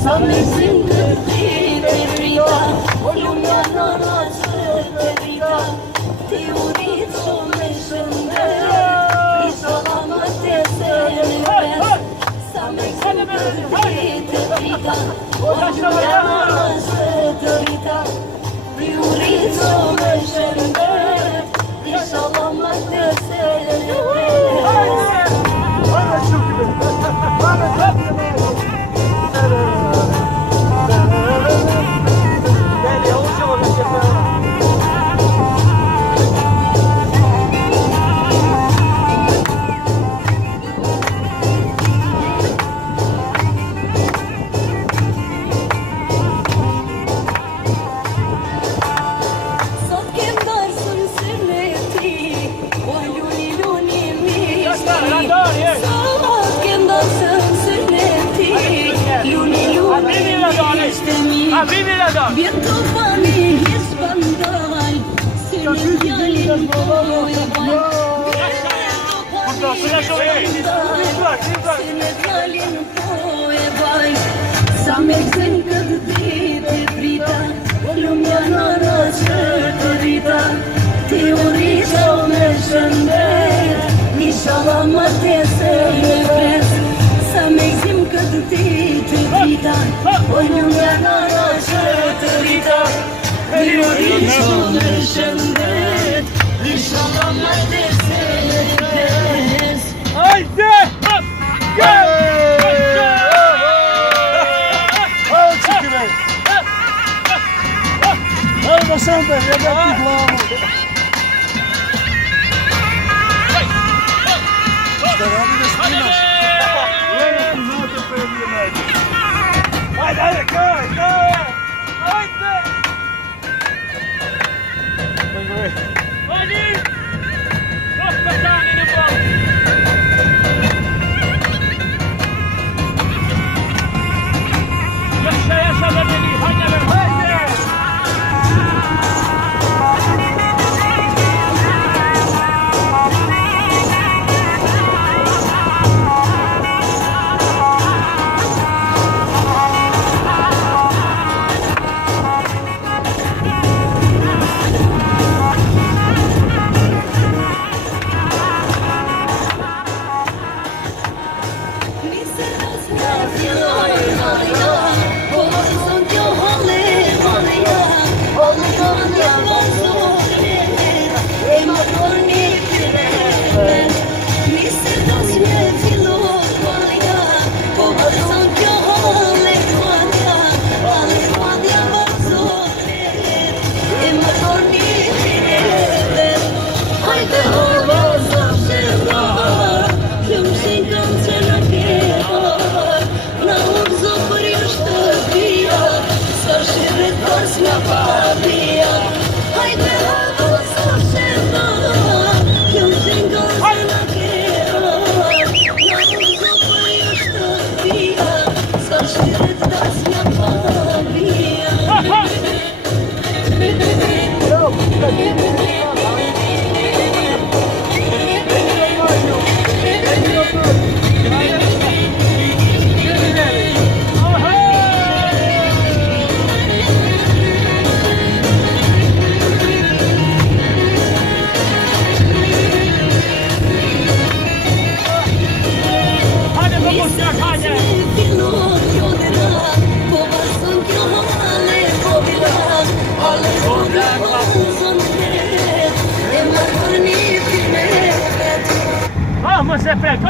Sa me zinë të pite frita, o lumja në raqët të rita, ti u rritë shumë me shëndet, i shalama të se në pes. Sa me zinë të pite frita, o lumja në raqët të rita, ti u rritë shumë me shëndet, i shalama të se në pes. Vjetë fani hisë bandaj, si në djallin pojë baj. Vjetë fani hisë bandaj, si në djallin pojë baj. Sa me kësën këtë ditë e frita, o lumja në raqët të rita, ti u rrisho me shëndet, i shalama të se në pes. Sa me kësën këtë ditë e frita, o lumja në raqët të rita, ti u rrisho me shëndet, i shalama të se në pes. Hajde! Hajde Sante, ja da ti glavu. Šta radi da spinaš? Leno ti znate pa je nije najde. Hajde, hajde, kaj! Hajde! Hajde! Dosta stani na bol! Jeszcze do mieli, hajde! Vamos, Zé Pedro!